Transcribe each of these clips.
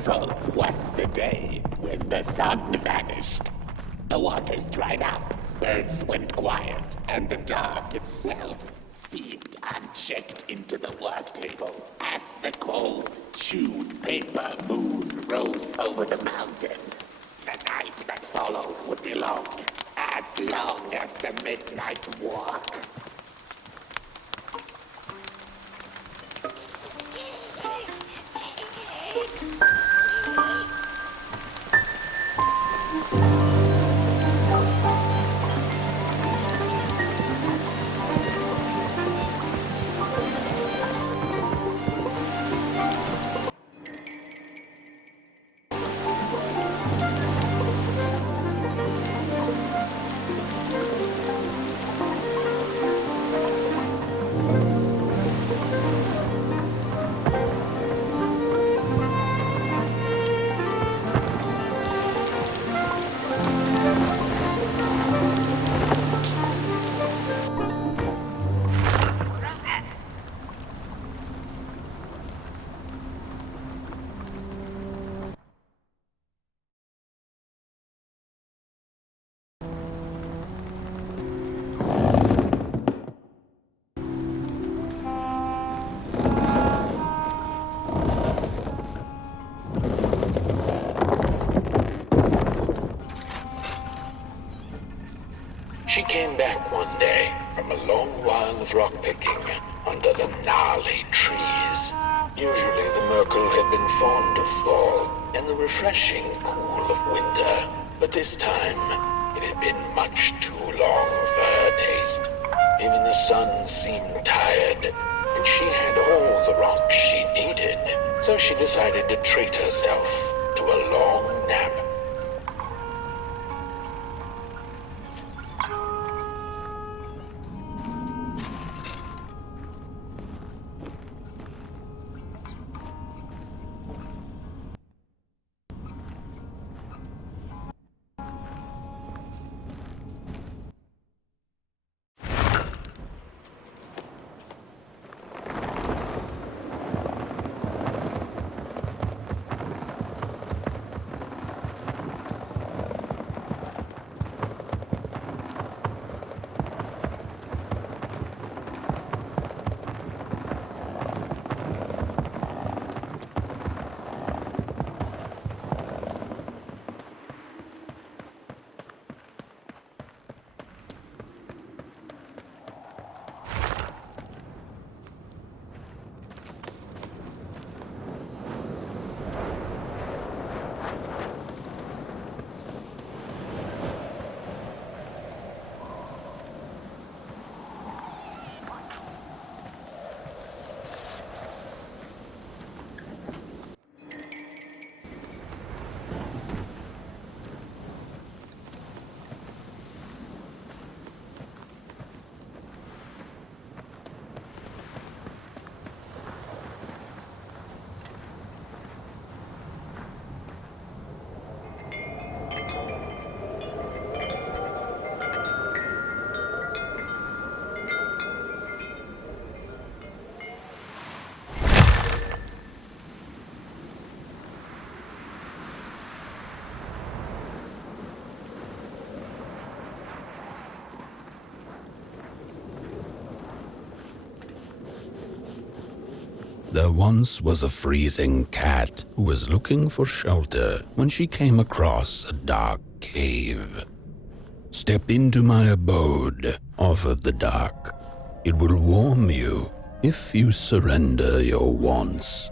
eventful was the day when the sun vanished. The waters dried up, birds went quiet, and the dark itself seeped unchecked into the work table as the cold, chewed paper moon rose over the mountain. The night that followed would be long as the midnight walk. She came back one day from a long while of rock-picking under the gnarly trees. Usually the Merkle had been fond of fall and the refreshing cool of winter, but this time it had been much too long for her taste. Even the sun seemed tired, and she had all the rocks she needed, so she decided to treat herself to a long nap. There once was a freezing cat who was looking for shelter when she came across a dark cave. "Step into my abode," offered the dark. "It will warm you if you surrender your wants."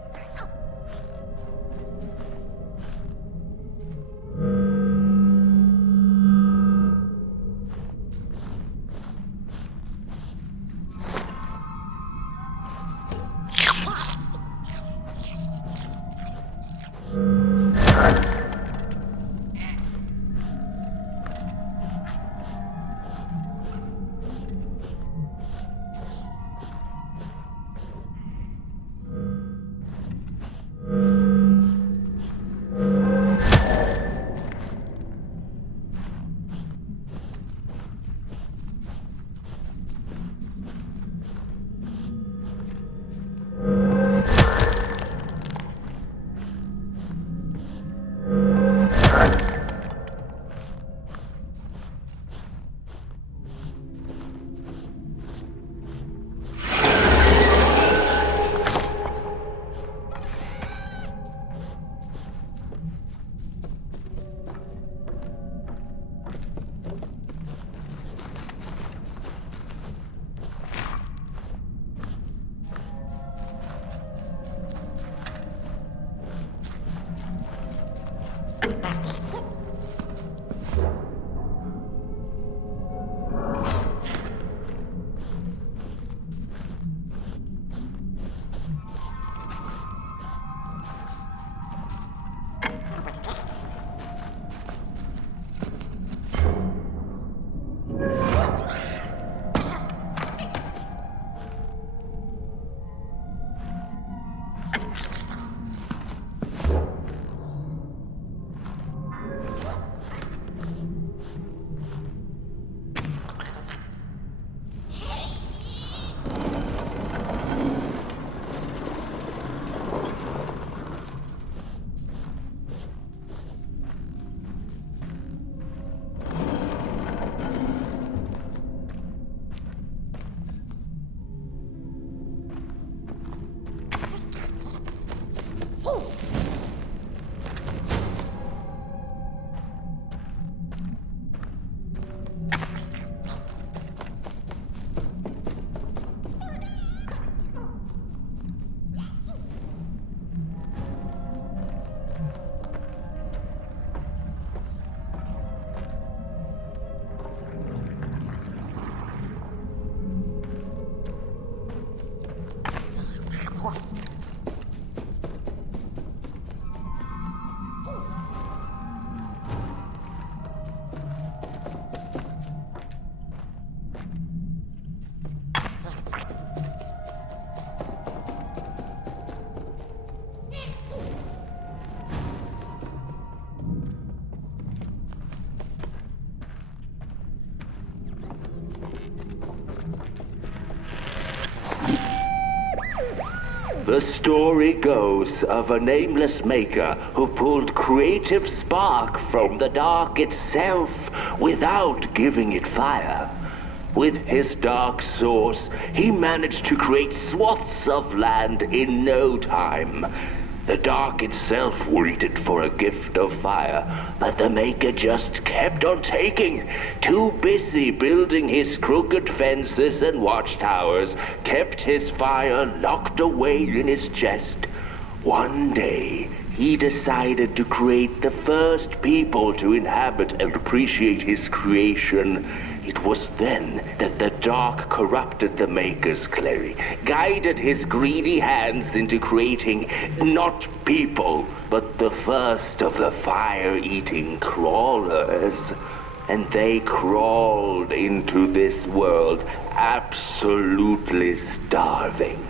The story goes of a nameless maker who pulled creative spark from the dark itself without giving it fire. With his dark source, he managed to create swaths of land in no time. The dark itself waited for a gift of fire, but the maker just kept on taking. Too busy building his crooked fences and watchtowers, kept his fire locked away in his chest. One day, he decided to create the first people to inhabit and appreciate his creation. It was then that the dark corrupted the maker's clay, guided his greedy hands into creating not people, but the first of the fire-eating crawlers. And they crawled into this world absolutely starving.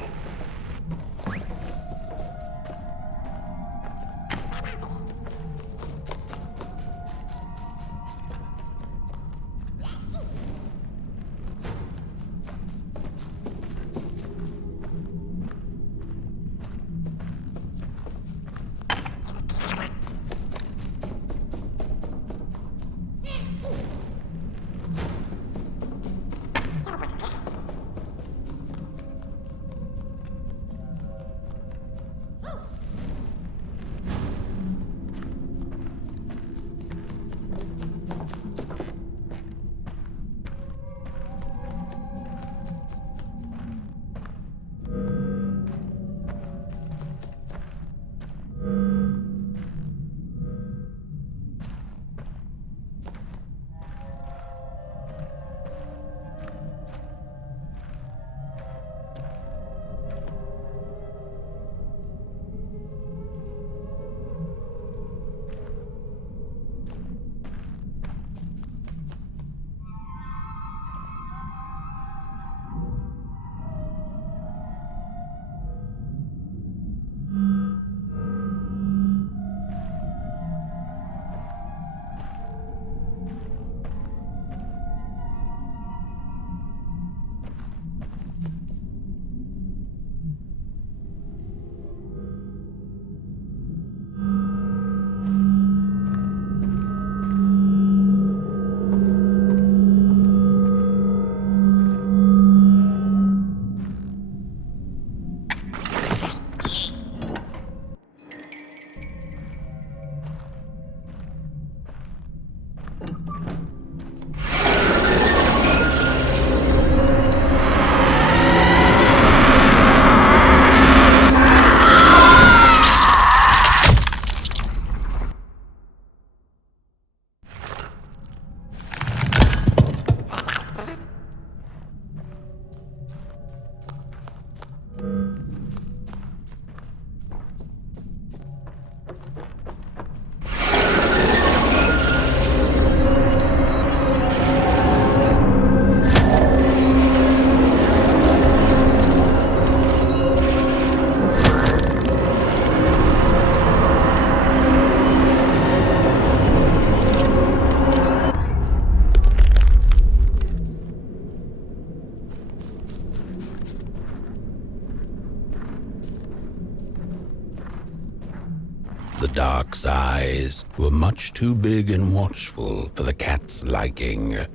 dark's eyes were much too big and watchful for the cat's liking.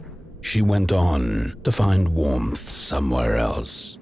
She went on to find warmth somewhere else.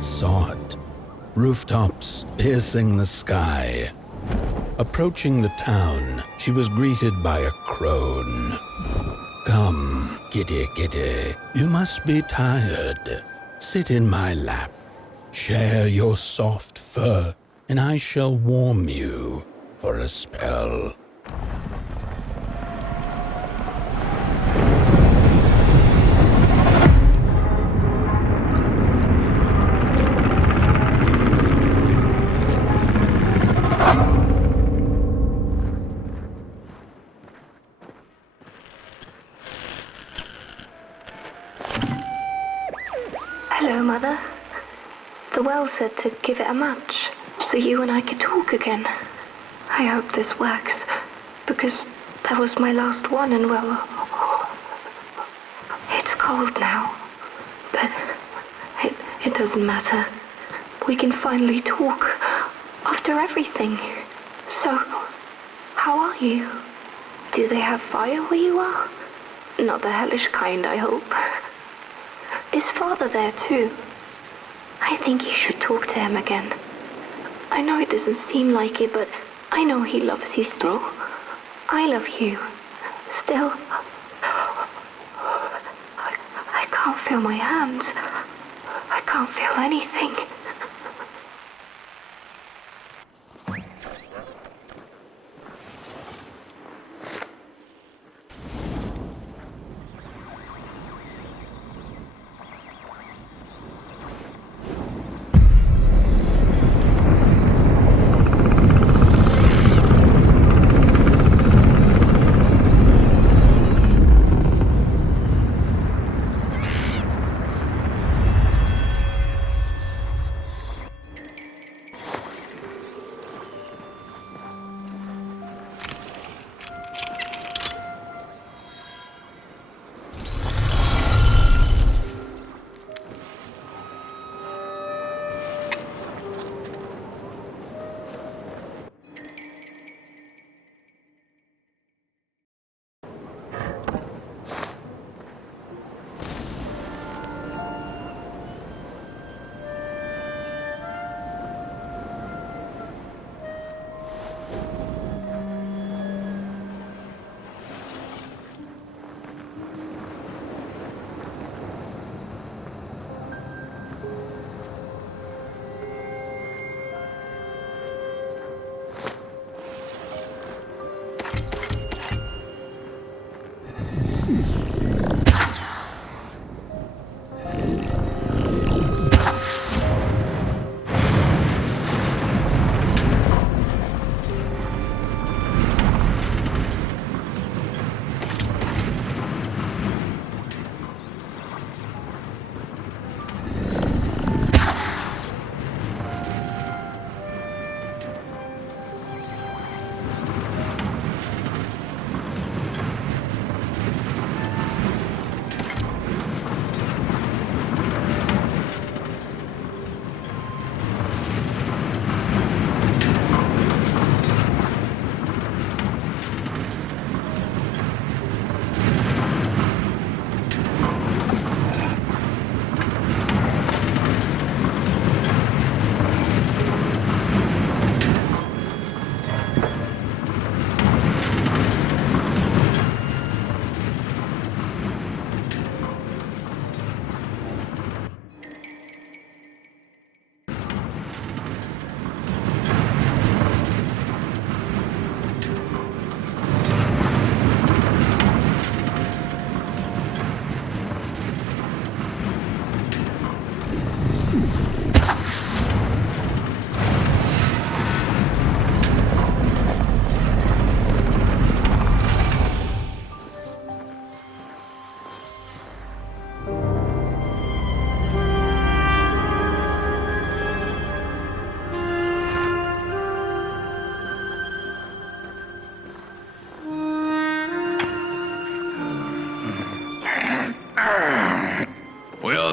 Saw it. Rooftops piercing the sky. Approaching the town, she was greeted by a crone. "Come, kitty, kitty, you must be tired. Sit in my lap. Share your soft fur, and I shall warm you for a spell." Hello, Mother. The well said to give it a match, so you and I could talk again. I hope this works, because that was my last one, and well, it's cold now. But it doesn't matter. We can finally talk after everything. So, how are you? Do they have fire where you are? Not the hellish kind, I hope. Is Father there too? I think you should talk to him again. I know it doesn't seem like it, but I know he loves you still. I love you. Still. I can't feel my hands. I can't feel anything.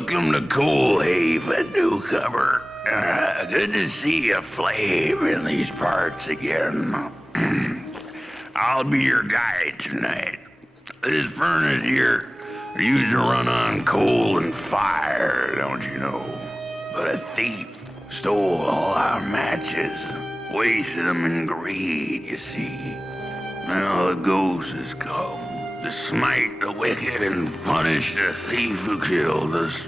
Welcome to Coal Haven, newcomer. Good to see a flame in these parts again. I'll be your guide tonight. This furnace here used to run on coal and fire, don't you know? But a thief stole all our matches, wasted them in greed, you see. Now the ghost has come to smite the wicked and punish the thief who killed us.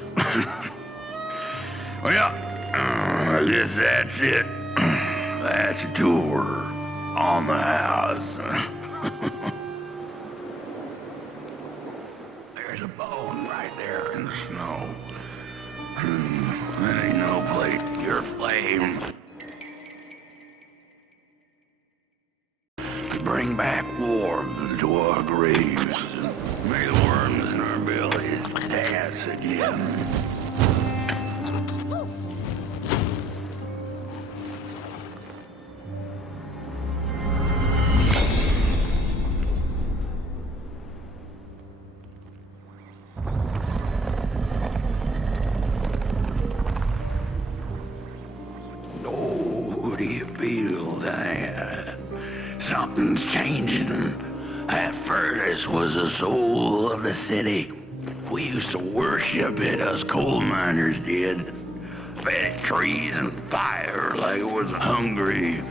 Well, I guess that's it. That's a tour on the house. There's a bone right there in the snow. That ain't no place to your flame. Could bring back warmth to our graves. May the worms in our bellies dance again. Something's changing. That furnace was the soul of the city. We used to worship it, us coal miners did. Fed it trees and fire like it was a hungry,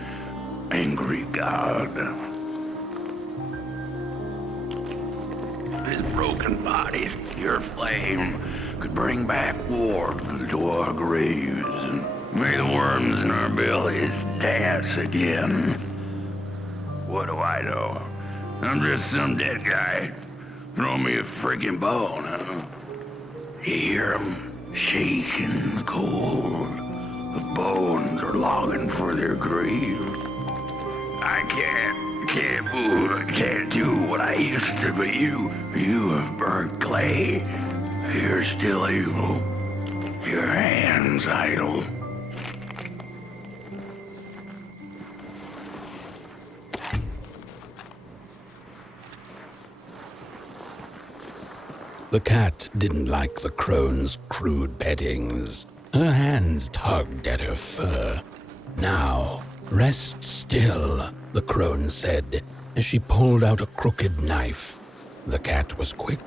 angry god. These broken bodies, your flame, could bring back warmth to our graves. May the worms in our bellies dance again. What do I know? I'm just some dead guy. Throw me a freaking bone, huh? You hear 'em shaking the cold. The bones are longing for their grave. I can't move, I can't do what I used to, but you have burnt clay. You're still evil. Your hands idle. The cat didn't like the crone's crude pettings. Her hands tugged at her fur. Now, rest still, the crone said, as she pulled out a crooked knife. The cat was quick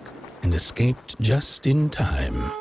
and escaped just in time.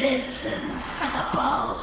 Listen for the bone.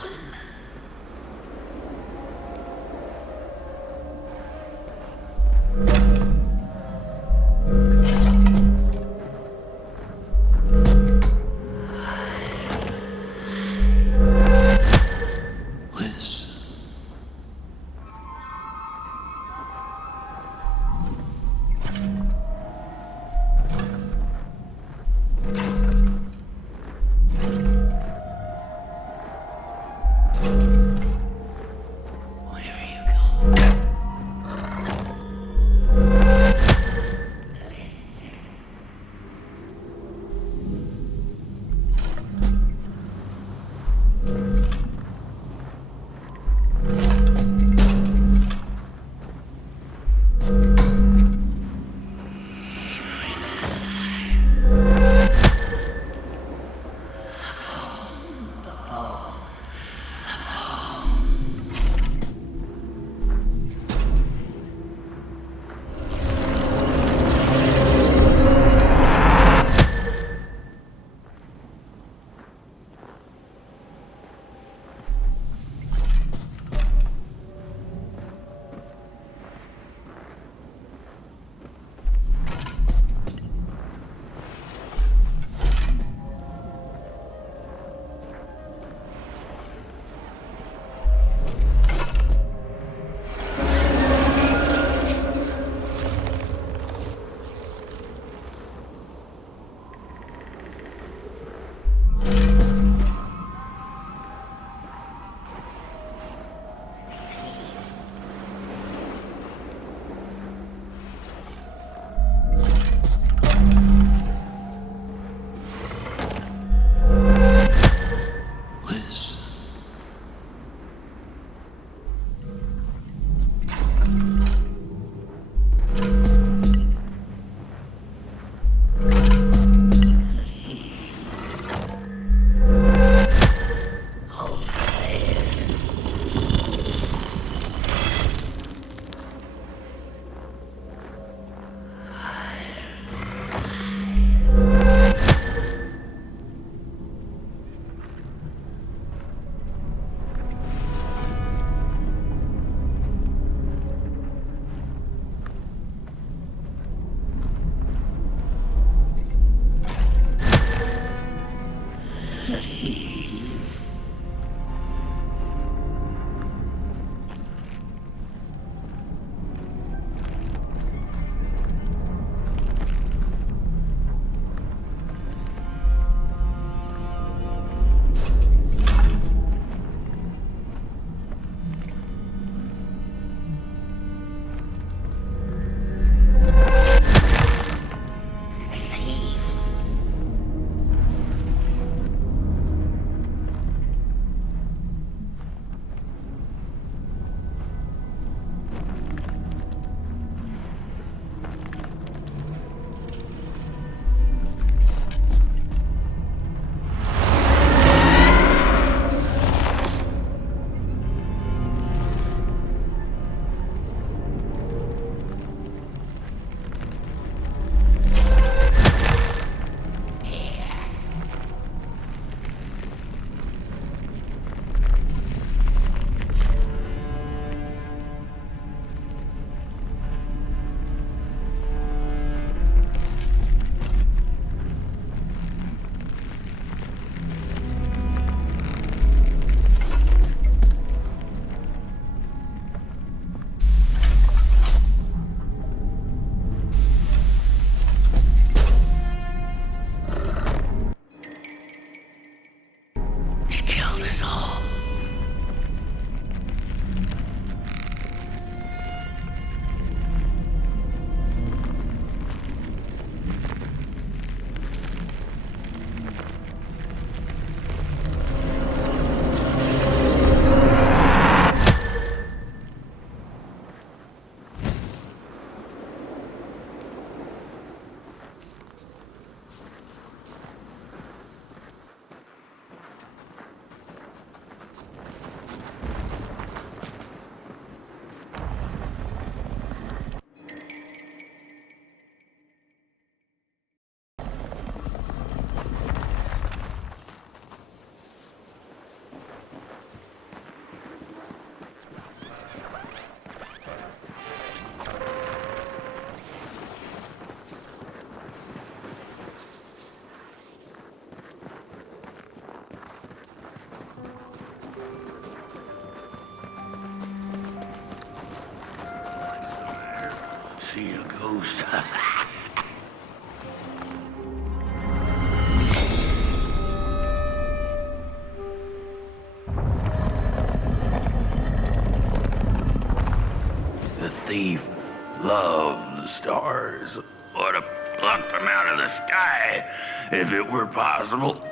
see a ghost. The thief loved the stars. Would have plucked them out of the sky if it were possible.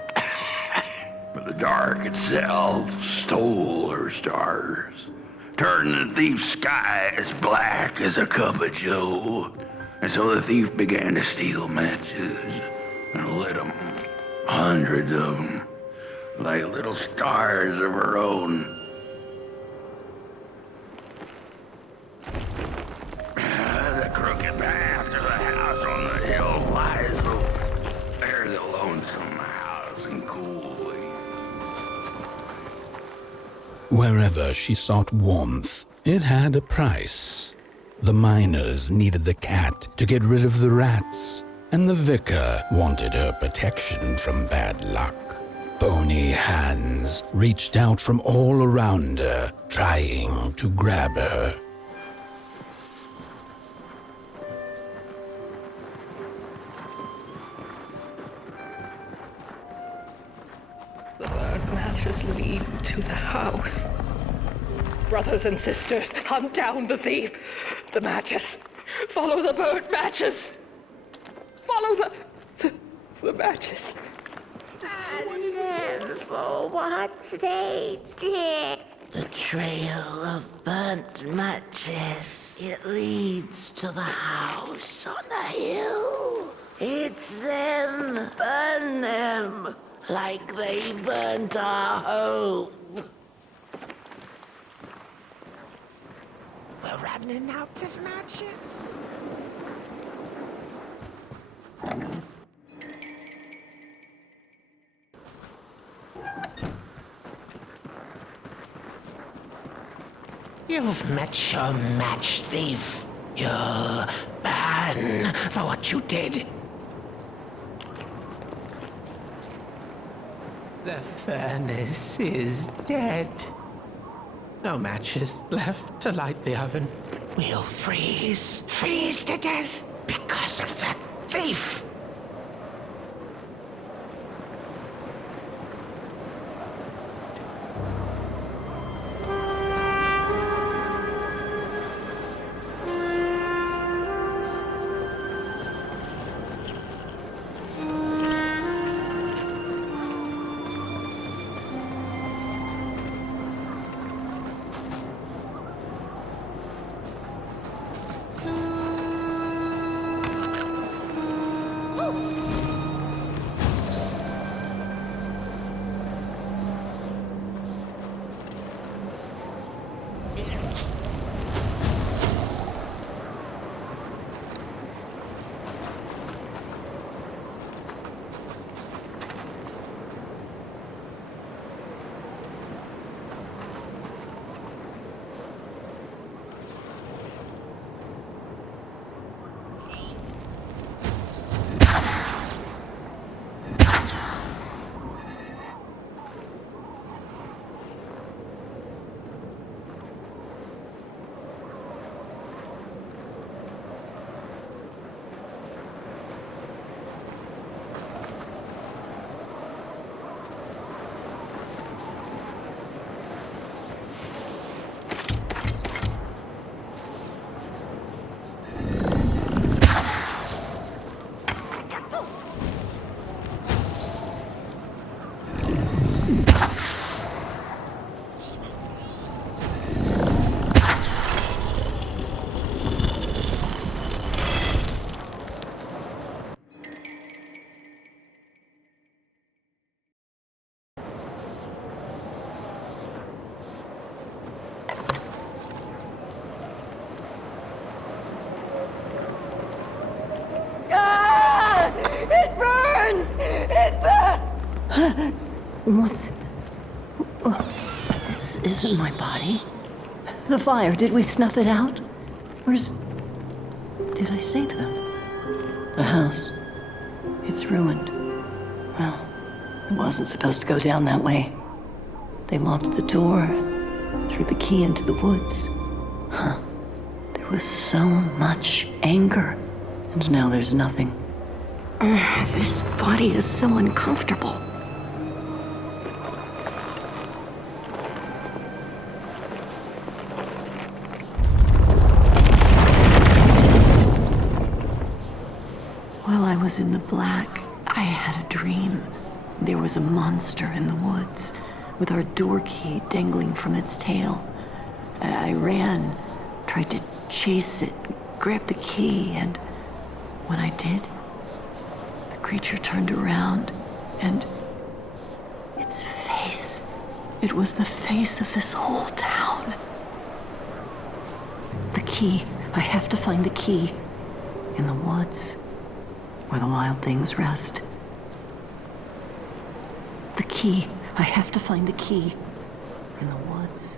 But the dark itself stole her stars, turned the thief's sky as black as a cup of joe. And so the thief began to steal matches and lit them, hundreds of them, like little stars of her own. The crooked path to the house on the hill lies open. There's a lonesome house and cool. Wherever she sought warmth, it had a price. The miners needed the cat to get rid of the rats, and the vicar wanted her protection from bad luck. Bony hands reached out from all around her, trying to grab her. The burnt matches lead to the house. Brothers and sisters, hunt down the thief. The matches. Follow the burnt matches. Follow the matches. And live for what they did. The trail of burnt matches. It leads to the house on the hill. It's them. Burn them. Like they burnt our home. We're running out of matches. You've met your match thief. You'll burn for what you did. The furnace is dead. No matches left to light the oven. We'll freeze to death because of that thief. What's... Oh, this isn't my body. The fire, did we snuff it out? Where's... Did I save them? The house. It's ruined. Well, it wasn't supposed to go down that way. They locked the door, threw the key into the woods. Huh. There was so much anger, and now there's nothing. This body is so uncomfortable. While I was in the black, I had a dream. There was a monster in the woods, with our door key dangling from its tail. I ran, tried to chase it, grab the key, and when I did, the creature turned around, and its face, it was the face of this whole town. The key, I have to find the key in the woods where the wild things rest. The key, I have to find the key in the woods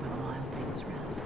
where the wild things rest.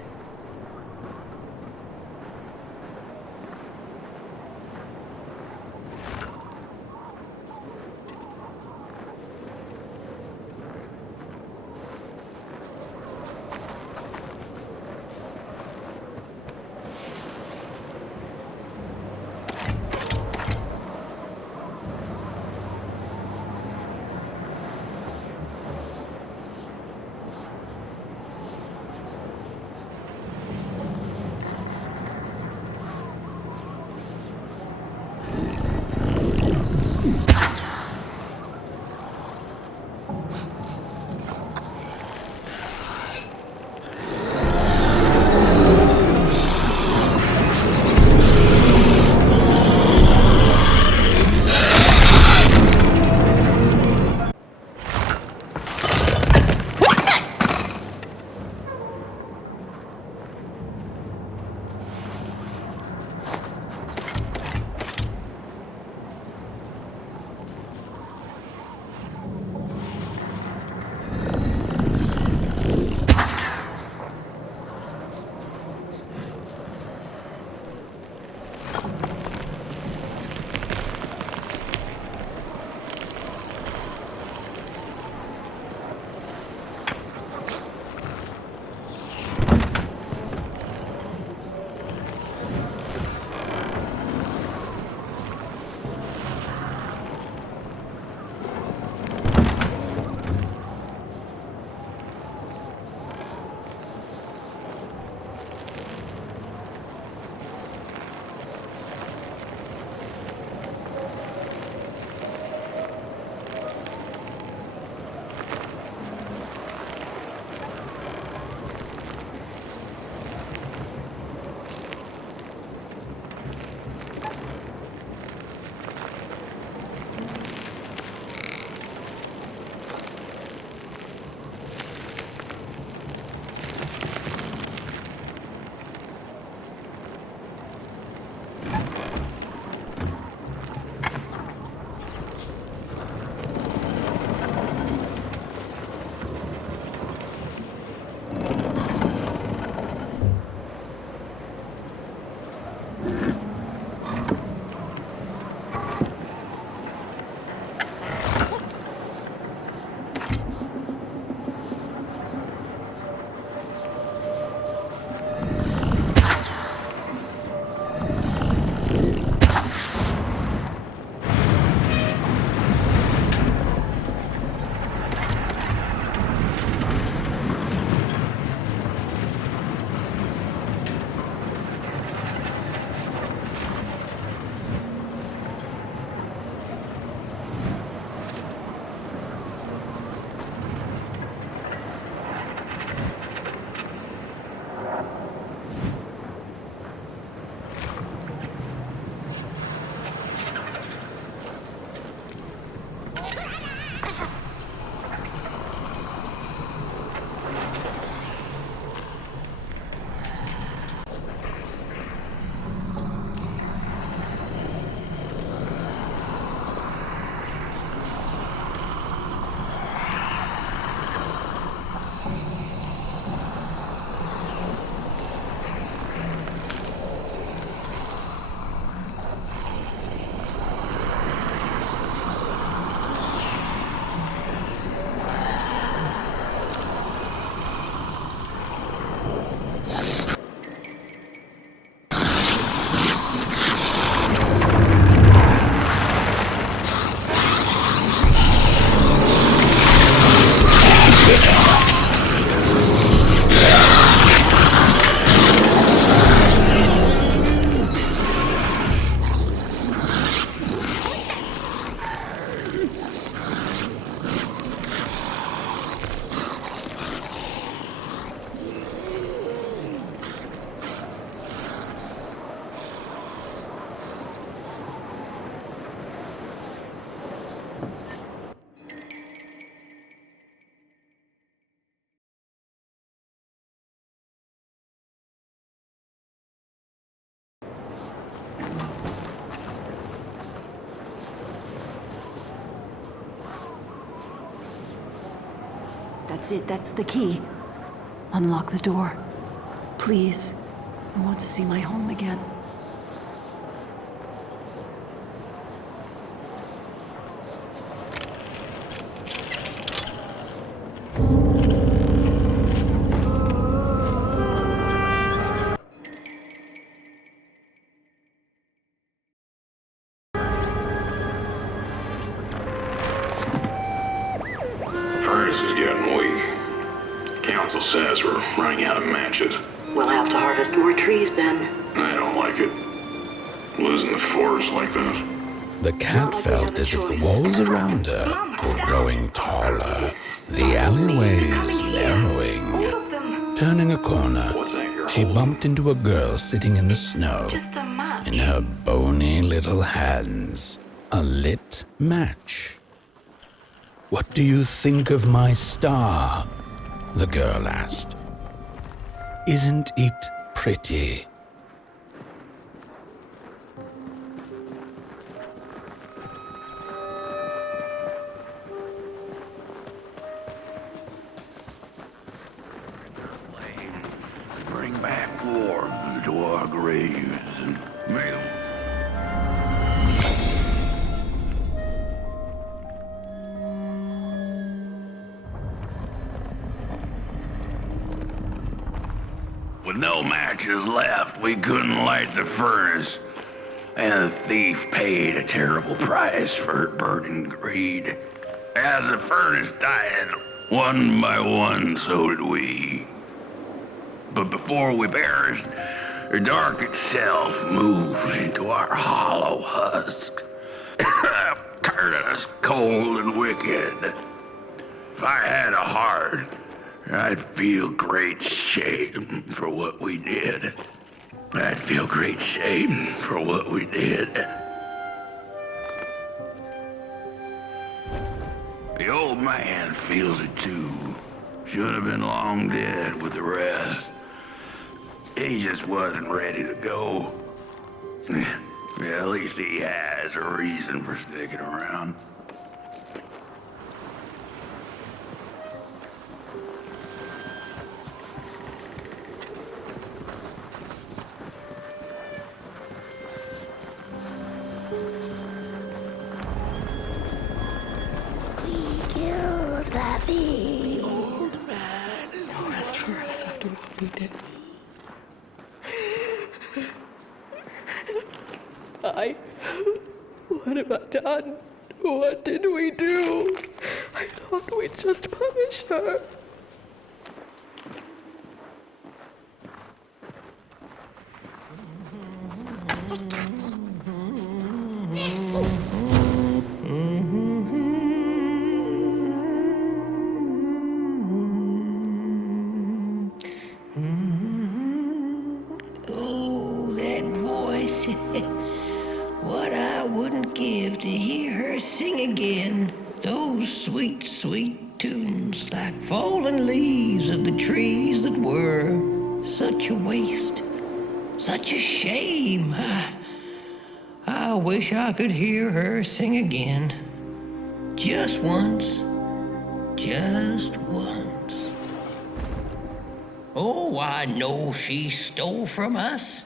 That's it. That's the key. Unlock the door. Please. I want to see my home again. Furnace is getting weak. Council says we're running out of matches. We'll have to harvest more trees then. I don't like it. Losing the forest like this. The cat felt as if the walls around her were growing taller, the alleyways narrowing. Turning a corner, What's that girl? she bumped into a girl sitting in the snow. Just a match. In her bony little hands, a lit match. "What do you think of my star?" the girl asked. "Isn't it pretty?" Flame, bring back warmth to our graves, and may the With no matches left, we couldn't light the furnace. And the thief paid a terrible price for her burning greed. As the furnace died, one by one, so did we. But before we perished, the dark itself moved into our hollow husk. Curted us cold and wicked. If I had a heart, I'd feel great shame for what we did. I'd feel great shame for what we did. The old man feels it too. Should have been long dead with the rest. He just wasn't ready to go. Yeah, at least he has a reason for sticking around. No rest for us after what we did. What have I done? What did we do? I thought we'd just punish her. Oh, that voice. What I wouldn't give to hear her sing again. Those sweet, sweet tunes like fallen leaves of the trees that were. Such a waste. Such a shame. I wish I could hear her sing again. Just once. Just once. Oh, I know she stole from us.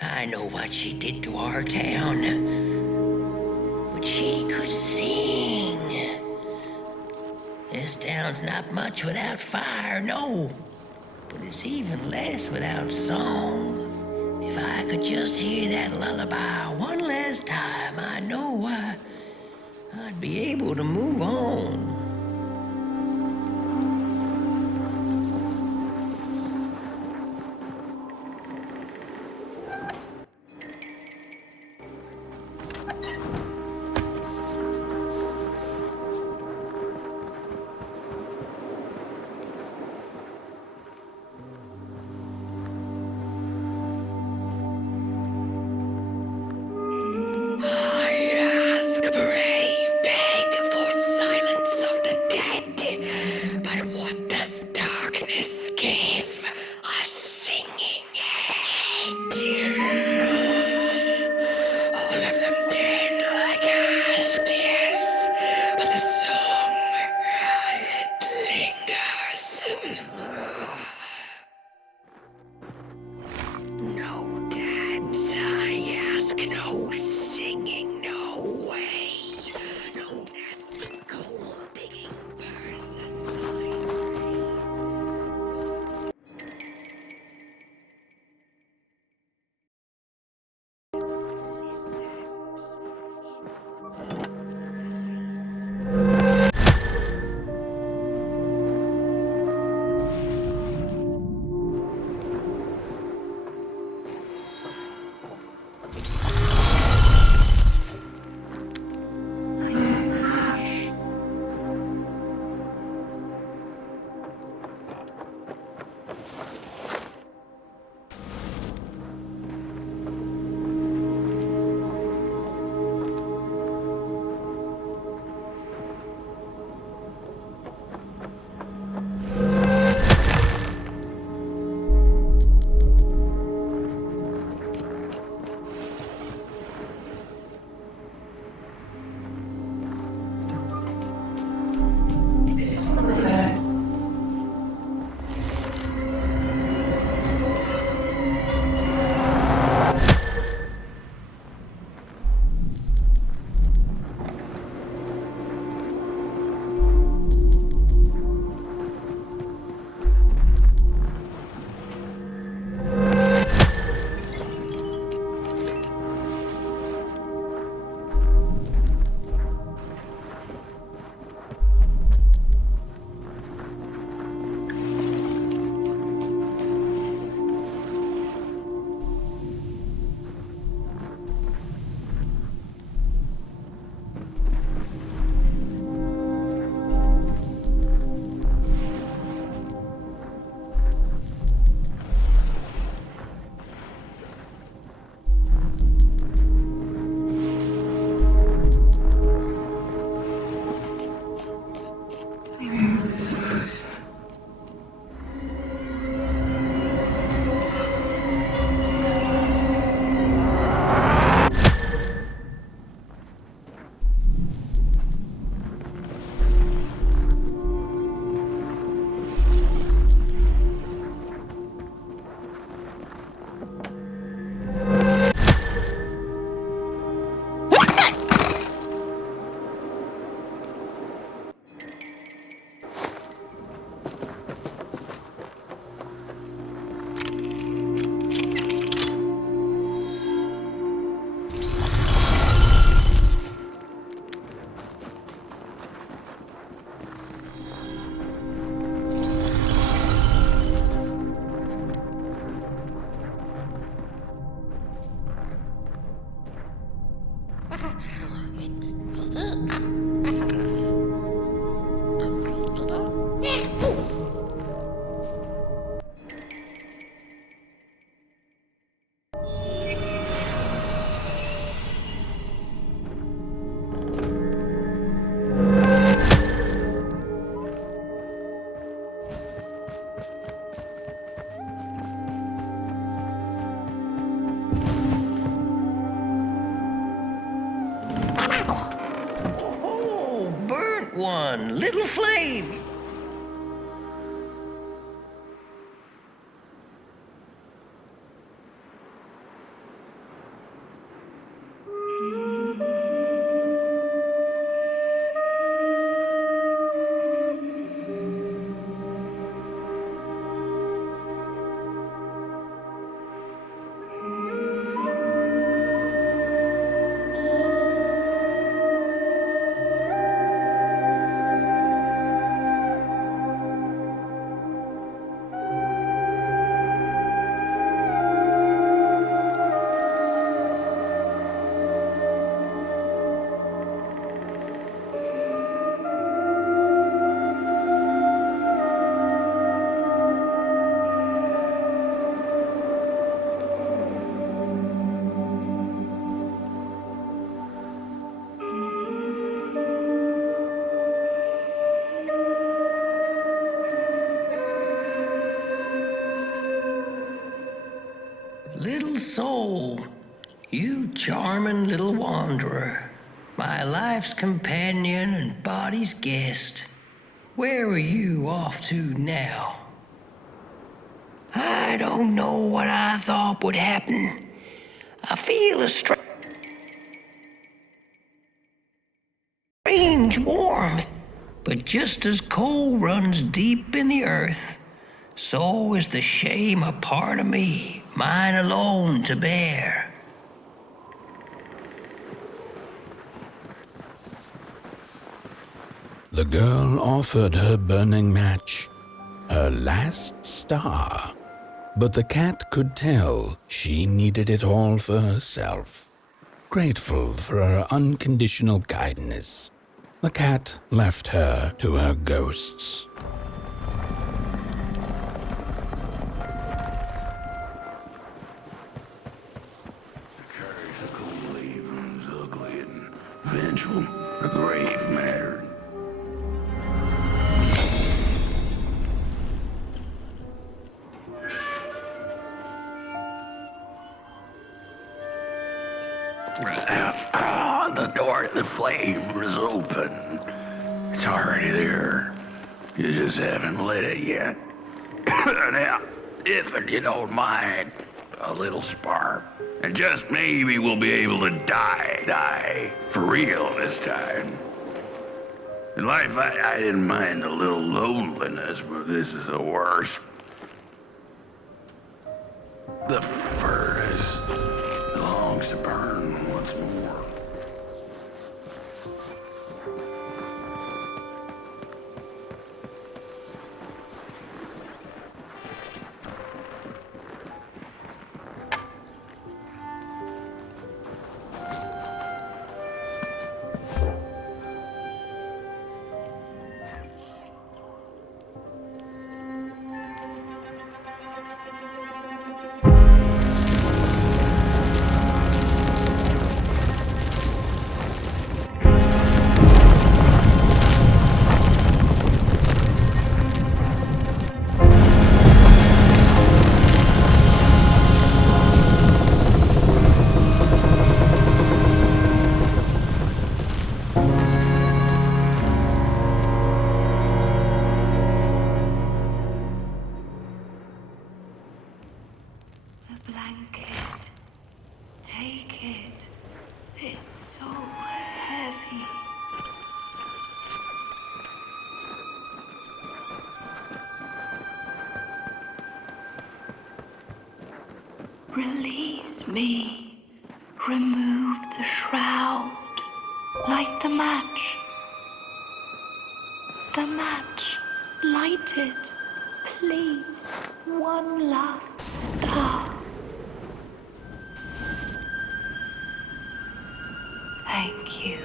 I know what she did to our town. But she could sing. This town's not much without fire, no. But it's even less without song. If I could just hear that lullaby one last time, I know I'd be able to move on. I ask, pray, beg for silence, Oh, burnt one, little flame. Little soul, you charming little wanderer, my life's companion and body's guest. Where are you off to now? I don't know what I thought would happen. I feel a strange warmth, but just as coal runs deep in the earth, so is the shame a part of me, mine alone to bear. The girl offered her burning match, her last star, but the cat could tell she needed it all for herself. Grateful for her unconditional kindness, the cat left her to her ghosts. Carries a cold leaf and is ugly and vengeful, a grave matter. The door to the flame is open. It's already there. You just haven't lit it yet. Now, if you don't mind, a little spark. And just maybe we'll be able to die for real this time. In life, I didn't mind a little loneliness, but this is the worst. The furnace longs to burn once more. The blanket. Take it. It's so heavy. Release me. Remove the shroud. Light the match. The match. Light it. Please. One last star. Thank you.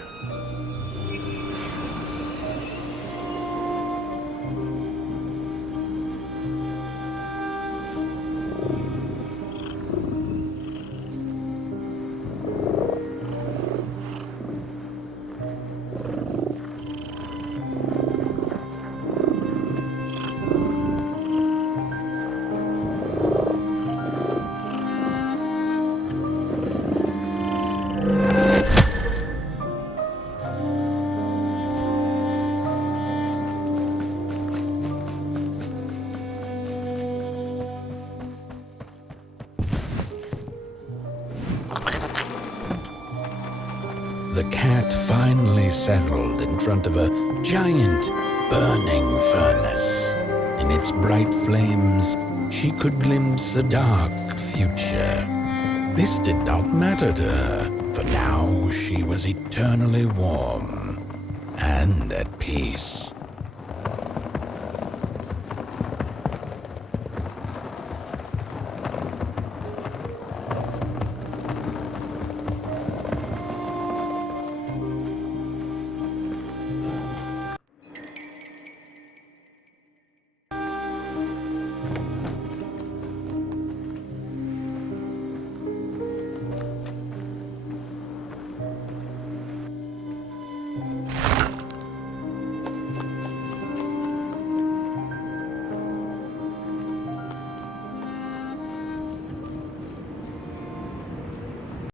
cat finally settled in front of a giant burning furnace. In its bright flames, she could glimpse a dark future. This did not matter to her, for now she was eternally warm and at peace.